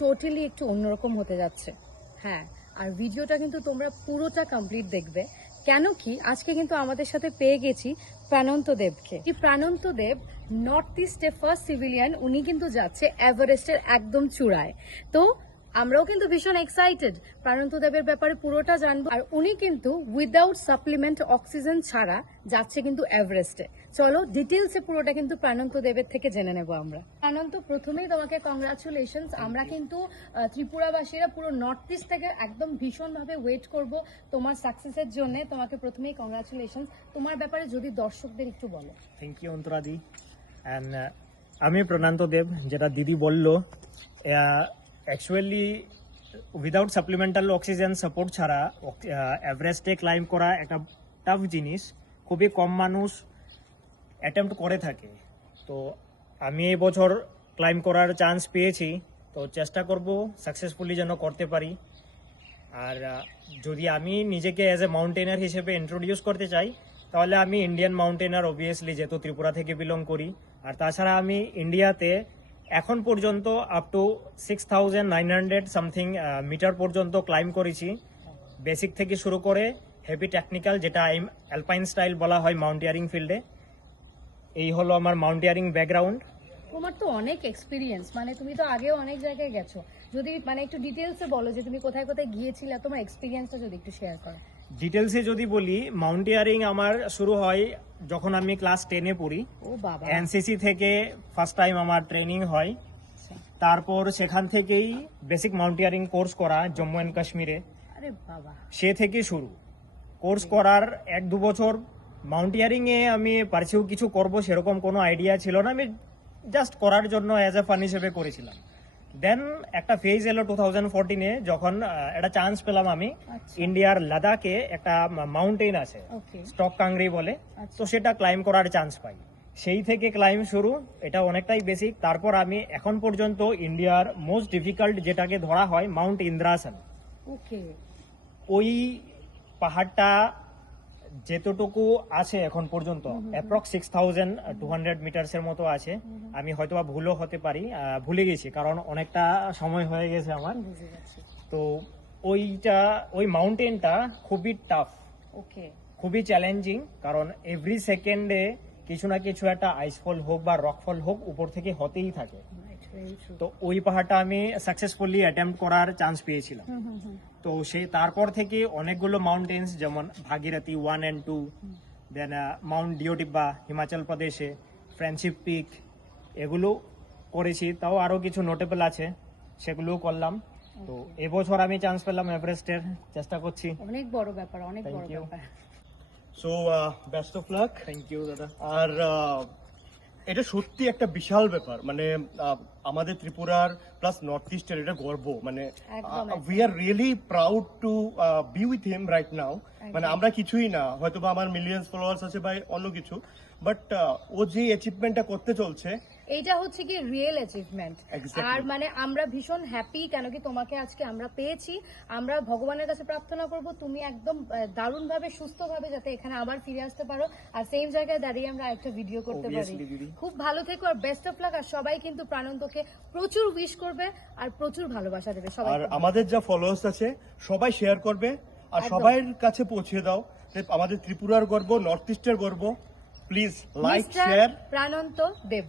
Totally একটু অন্যরকম হতে যাচ্ছে। হ্যাঁ, আর ভিডিওটা কিন্তু তোমরা পুরোটা কমপ্লিট দেখবে। কেন কি আজকে কিন্তু আমাদের সাথে পেয়ে গেছি প্রাণন্ত দেবকে। এই প্রাণন্ত দেব নর্থ ইস্টে ফার্স্ট সিভিলিয়ান, উনি কিন্তু যাচ্ছে এভারেস্টের একদম চূড়ায়। তো আমরাও কিন্তু ভীষণ এক্সাইটেড প্রাণন্ত দেবের ব্যাপারে পুরোটা জানবো। আর উনি কিন্তু উইদাউট সাপ্লিমেন্ট অক্সিজেন ছাড়া যাচ্ছে কিন্তু এভারেস্টে। চলো ডিটেলসে পুরোটা কিন্তু প্রাণন্ত দেবের থেকে জেনে নেব আমরা। প্রাণন্ত, প্রথমেই তোমাকে কংগ্রাচুলেশনস। আমরা কিন্তু ত্রিপুরাবাসীরা পুরো নর্থ ইস্ট থেকে একদম ভীষণভাবে ওয়েট করব তোমার সাকসেসের জন্য। তোমাকে প্রথমেই কংগ্রাচুলেশনস। তোমার ব্যাপারে যদি দর্শকদের একটু বলো। Thank you অন্তরাদি। অ্যান্ড আমি প্রণান্ত দেব, যেটা দিদি বললো, actually without supplemental oxygen support ছাড়া এভারেস্টে ক্লাইম্ব করা একটা টাফ জিনিস। খুবই কম মানুষ অ্যাটেম্প্ট করে থাকে। তো আমি এই বছর ক্লাইম্ব করার চান্স পেয়েছি, তো চেষ্টা করব সাকসেসফুলি যেন করতে পারি। আর যদি আমি নিজেকে অ্যাজ এ মাউন্টেনার হিসেবে ইন্ট্রোডিউস করতে চাই, তাহলে আমি ইন্ডিয়ান মাউন্টেনার, অবভিয়াসলি, যেহেতু ত্রিপুরা থেকে বিলং করি। আর তাছাড়া আমি ইন্ডিয়াতে এখন পর্যন্ত আপ টু 6900 সামথিং মিটার পর্যন্ত ক্লাইম্ব করেছি, বেসিক থেকে শুরু করে হেভি টেকনিক্যাল, যেটা অ্যালপাইন স্টাইল বলা হয় মাউন্টেয়ারিং ফিল্ডে। এই হলো আমার মাউন্টেয়ারিং ব্যাকগ্রাউন্ড। তোমার তো অনেক এক্সপিরিয়েন্স, মানে তুমি তো আগেও অনেক জায়গায় গেছো। যদি মানে একটু ডিটেলসে বলো যে তুমি কোথায় কোথায় গিয়েছিলে, তোমার এক্সপিরিয়েন্সটা যদি একটু শেয়ার করো। ডিটেলসে যদি বলি, মাউন্টেয়ারিং আমার শুরু হয় যখন আমি ক্লাস 10-এ পড়ি। ও বাবা। এনসিসি থেকে ফার্স্ট টাইম আমার ট্রেনিং হয়। তারপর সেখান থেকেই বেসিক মাউন্টেয়ারিং কোর্স করা জম্মু অ্যান্ড কাশ্মীরে। আরে বাবা। সে থেকে শুরু কোর্স করার 1-2 বছর। মাউন্টেয়ারিং এ আমি পারছিও কিছু করব সেরকম কোনো আইডিয়া ছিল না, আমি জাস্ট করার জন্য অ্যাজ এ ফান হিসেবে করেছিলাম। দেন একটা ফেজ এলো 2014-এ, যখন একটা চান্স পেলাম আমি। ইন্ডিয়ার লাদাখে একটা মাউন্টেন আছে, স্টক কাংরি বলে, তো সেটা ক্লাইম্ব করার চান্স পাই। সেই থেকে ক্লাইম্ব শুরু। এটা অনেকটাই বেসিক। তারপর আমি এখন পর্যন্ত ইন্ডিয়ার মোস্ট ডিফিকাল্ট যেটাকে ধরা হয় মাউন্ট ইন্দ্রাসন, ওই পাহাড়টা যেতটুকু আছে এখন পর্যন্ত অ্যাপ্রক্স 6200 মিটার্সের মতো আছে। আমি হয়তো বা ভুলও হতে পারি, ভুলে গেছি কারণ অনেকটা সময় হয়ে গেছে আমার। তো ওই মাউন্টেনটা খুবই টাফ, খুবই চ্যালেঞ্জিং, কারণ এভরি সেকেন্ডে কিছু না কিছু একটা আইসফল হোক বা রকফল হোক উপর থেকে হতেই থাকে। তো ওই পাহাড়টা আমি সাকসেসফুলি অ্যাটেম্প্ট করার চান্স পেয়েছিলাম। তো তারপর থেকে অনেকগুলো মাউন্টেন্স, যেমন Bhagirathi 1 and 2, then mount Deotibba Himachal প্রদেশে, ফ্রেন্ডশিপ পিক, এগুলো করেছি। তাও আরো কিছু নোটেবল আছে, সেগুলোও করলাম। তো এবছর আমি চান্স পেলাম এভারেস্টের, চেষ্টা করছি। অনেক বড় ব্যাপার, অনেক বড় ব্যাপার। So best of luck. Thank you দাদা। আর এটা সত্যি একটা বিশাল ব্যাপার, মানে আমাদের ত্রিপুরার প্লাস নর্থ ইস্টের এটা গর্ব। মানে we are really proud to B with him right now. মানে আমরা কিছুই না, হয়তো বা আমার মিলিয়ন্স ফলোয়ার্স আছে বা অন্য কিছু, বাট ও যে অ্যাচিভমেন্টটা করতে চলছে, এইটা হচ্ছে কি রিয়েল অ্যাচিভমেন্ট। আর মানে আমরা ভীষণ হ্যাপি, কেন কি তোমাকে আজকে আমরা পেয়েছি। আমরা ভগবানের কাছে প্রার্থনা করব তুমি একদম দারুণভাবে সুস্থভাবে যাতে এখানে আবার ফিরে আসতে পারো, আর সেম জায়গায় দাঁড়িয়ে আমরা একটা ভিডিও করতে পারি। খুব ভালো থেকো আর বেস্ট অফ লাক। আর সবাই কিন্তু প্রাণন্তকে প্রচুর উইশ করবে আর প্রচুর ভালোবাসা দেবে সবাই। আর আমাদের যা ফলোয়ার্স আছে সবাই শেয়ার করবে আর সবার কাছে পৌঁছে দাও যে আমাদের ত্রিপুরার গর্ব, নর্থ ইস্টের গর্ব। Please like, share. Pranant Dev.